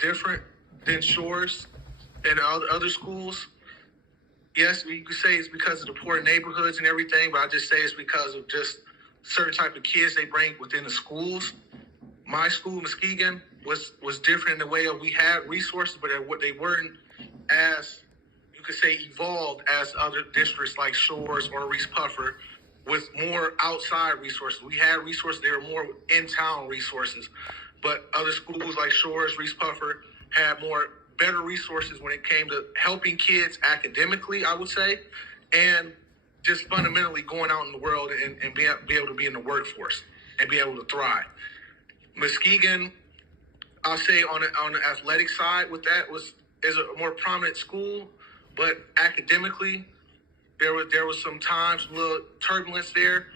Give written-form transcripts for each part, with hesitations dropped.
different than Shores and other schools. Yes, you could say it's because of the poor neighborhoods and everything, but I just say it's because of just certain type of kids they bring within the schools. My school, Muskegon, was different in the way of we had resources, but they weren't as, you could say, evolved as other districts like Shores or Reese Puffer with more outside resources. We had resources, they were more in-town resources, but other schools like Shores, Reese Puffer had more better resources when it came to helping kids academically, I would say, and just fundamentally going out in the world and be able to be in the workforce and be able to thrive. Muskegon, I'll say on the athletic side with that is a more prominent school, but academically there was some times a little turbulence there.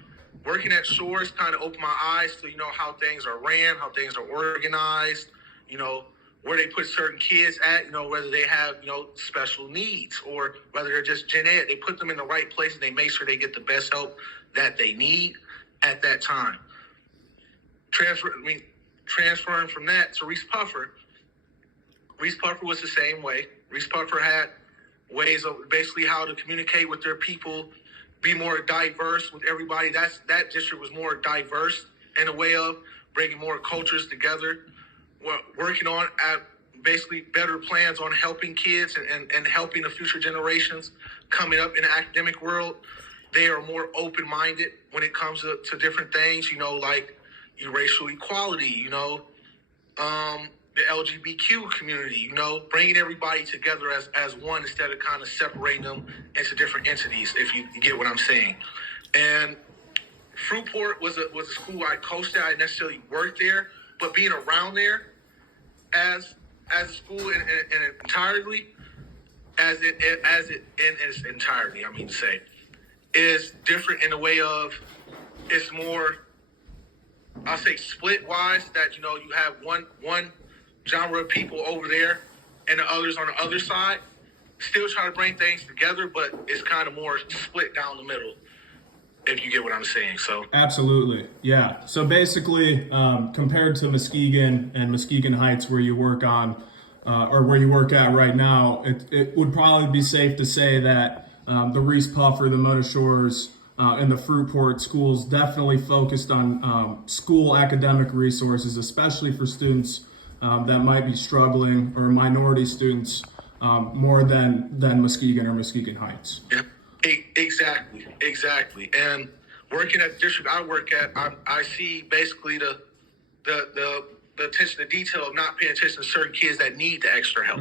Working at Shores kind of opened my eyes to how things are ran, how things are organized, where they put certain kids at, whether they have special needs or whether they're just gen ed. They put them in the right place and they make sure they get the best help that they need at that time. Transferring from that to Reese Puffer was the same way. Reese Puffer had ways of basically how to communicate with their people, be more diverse with everybody. That district was more diverse in a way of bringing more cultures together, working on basically better plans on helping kids and helping the future generations coming up in the academic world. They are more open-minded when it comes to different things, like racial equality, the LGBTQ community, bringing everybody together as one instead of kind of separating them into different entities, if you get what I'm saying. And Fruitport was a school I coached at. I necessarily worked there, but being around there as a school in entirely, in its entirety, I mean to say, is different in the way of it's more, I'll say split wise, that you have one genre of people over there and the others on the other side. Still try to bring things together, but it's kind of more split down the middle, if you get what I'm saying. So absolutely, yeah. So basically, compared to Muskegon and Muskegon Heights, where you work on, or where you work at right now, it would probably be safe to say that the Reese Puffer, the Mona Shores, and the Fruitport schools definitely focused on school academic resources, especially for students that might be struggling, or minority students, more than Muskegon or Muskegon Heights. Yeah. Exactly. And working at the district I work at, I see basically the attention to detail of not paying attention to certain kids that need the extra help.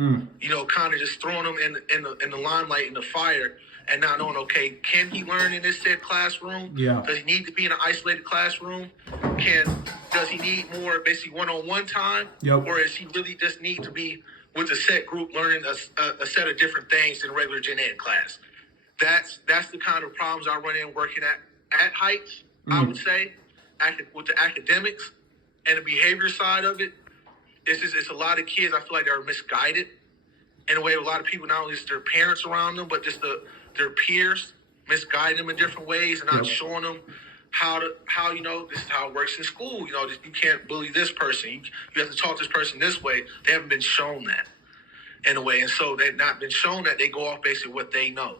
Kind of just throwing them in the limelight, in the fire, and not knowing, okay, can he learn in this said classroom? Yeah. Does he need to be in an isolated classroom? Does he need more basically one-on-one time? Yep. Or does he really just need to be with a set group learning a set of different things in a regular gen ed class? That's the kind of problems I run in working at Heights, I would say, with the academics and the behavior side of it. It's a lot of kids, I feel like they're misguided in a way. A lot of people, not only just their parents around them, but just their peers misguiding them in different ways and not showing them how this is how it works in school. You can't bully this person. You have to talk to this person this way. They haven't been shown that in a way. And so they've not been shown that. They go off basically what they know.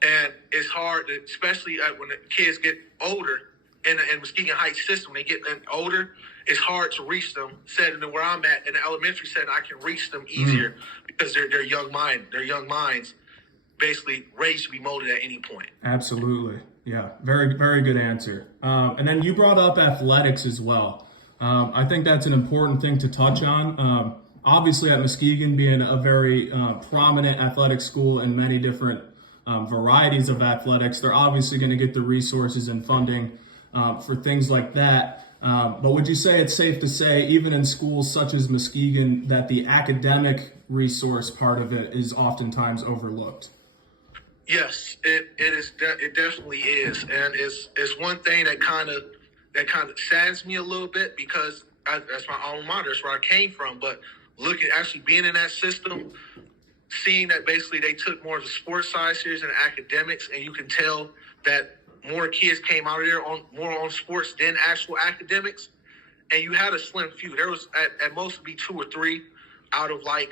And it's hard, especially when the kids get older in Muskegon Heights system, they get older, it's hard to reach them. Setting where I'm at in the elementary setting, I can reach them easier because they're young minds, basically ready to be molded at any point. Absolutely. Yeah. Very, very good answer. And then you brought up athletics as well. I think that's an important thing to touch on. Obviously at Muskegon being a very prominent athletic school in many different varieties of athletics, they're obviously going to get the resources and funding for things like that. But would you say it's safe to say, even in schools such as Muskegon, that the academic resource part of it is oftentimes overlooked? Yes, it is. It definitely is, and it's one thing that kind of saddens me a little bit because that's my alma mater, that's where I came from. But actually being in that system, seeing that basically they took more of the sports side serious than academics, and you can tell that more kids came out of there more on sports than actual academics, and you had a slim few. There was at most be 2 or 3 out of like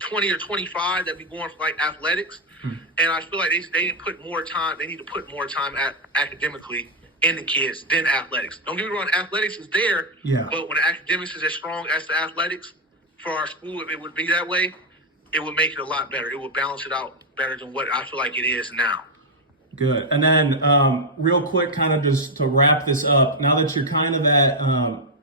20 or 25 that be going for like athletics. And I feel like they didn't put more time. They need to put more time academically in the kids than athletics. Don't get me wrong, athletics is there. Yeah. But when academics is as strong as the athletics for our school, if it would be that way, it would make it a lot better. It would balance it out better than what I feel like it is now. Good. And then real quick, kind of just to wrap this up, now that you're kind of at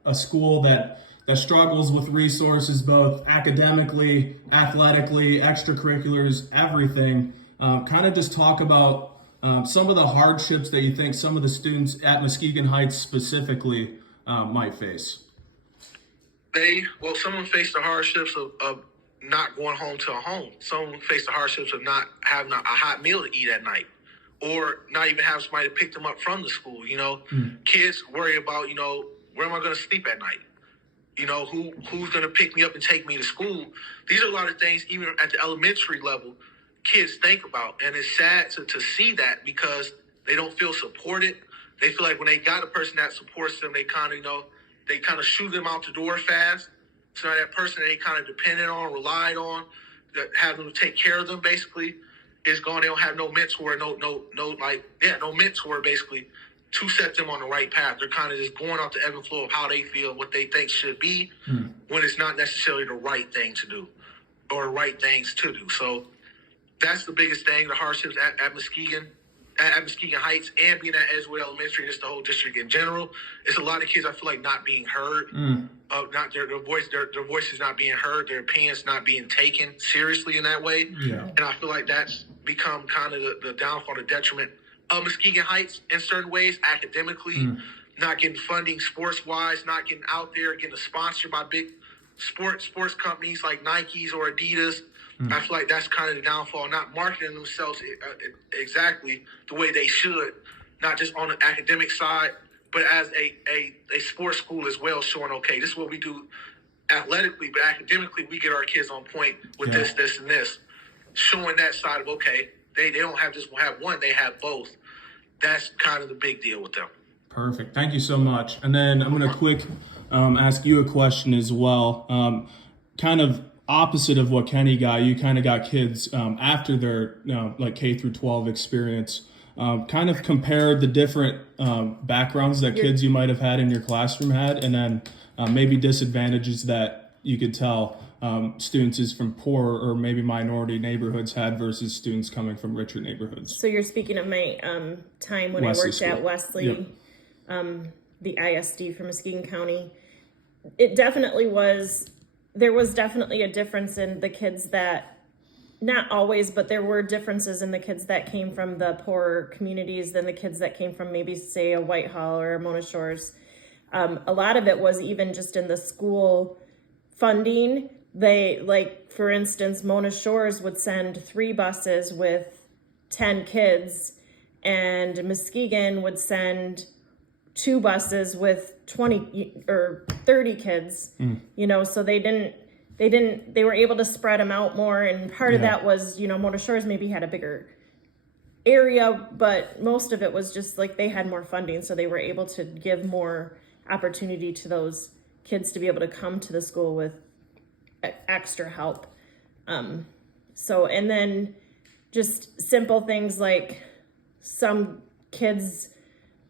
a school that struggles with resources, both academically, athletically, extracurriculars, everything, kind of just talk about some of the hardships that you think some of the students at Muskegon Heights specifically might face. Some of them face the hardships of not going home to a home. Some of them face the hardships of not having a hot meal to eat at night, or not even have somebody to pick them up from the school. Kids worry about, where am I going to sleep at night? Who's going to pick me up and take me to school? These are a lot of things, even at the elementary level, kids think about. And it's sad to see that, because they don't feel supported. They feel like when they got a person that supports them, they kind of shoot them out the door fast. So now that person they kind of depended on, relied on, that have them to take care of them basically is gone. They don't have no mentor, no mentor basically to set them on the right path. They're kind of just going off the ebb and flow of how they feel, what they think should be, when it's not necessarily the right thing to do or right things to do. So that's the biggest thing, the hardships at Muskegon Heights, and being at Edgewood Elementary, just the whole district in general. It's a lot of kids I feel like not being heard, not their voices not being heard, their opinions not being taken seriously in that way. Yeah. And I feel like that's become kind of the downfall, the detriment of Muskegon Heights in certain ways, academically, not getting funding sports-wise, not getting out there, getting a sponsor by big sports companies like Nikes or Adidas. I feel like that's kind of the downfall, not marketing themselves exactly the way they should, not just on the academic side, but as a sports school as well, showing, okay, this is what we do athletically, but academically we get our kids on point with this, and this. Showing that side of, okay, they don't have one, they have both. That's kind of the big deal with them. Perfect. Thank you so much. And then I'm going to quick ask you a question as well. Kind of opposite of what Kenny got, you kind of got kids after their like K through 12 experience. Kind of compare the different backgrounds that kids you might have had in your classroom had, and then maybe disadvantages that you could tell students is from poor or maybe minority neighborhoods had versus students coming from richer neighborhoods. So you're speaking of my time when Wesley I worked School. at Wesley, Yep. The ISD for Muskegon County. It definitely was, there was definitely a difference in the kids that, not always, but there were differences in the kids that came from the poorer communities than the kids that came from maybe, say, a Whitehall or a Mona Shores. A lot of it was even just in the school funding. They, like, for instance, Mona Shores would send 3 buses with 10 kids, and Muskegon would send 2 buses with 20 or 30 kids, so they were able to spread them out more. And part of that was, Mona Shores maybe had a bigger area, but most of it was just like they had more funding. So they were able to give more opportunity to those kids to be able to come to the school with extra help. And then just simple things like some kids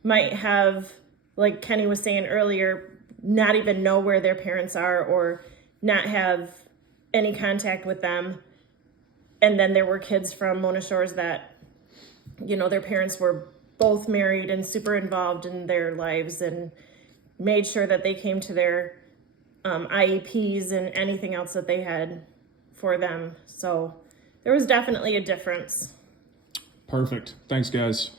might have, like Kenny was saying earlier, not even know where their parents are or not have any contact with them. And then there were kids from Mona Shores that, their parents were both married and super involved in their lives and made sure that they came to their IEPs and anything else that they had for them. So there was definitely a difference. Perfect. Thanks, guys.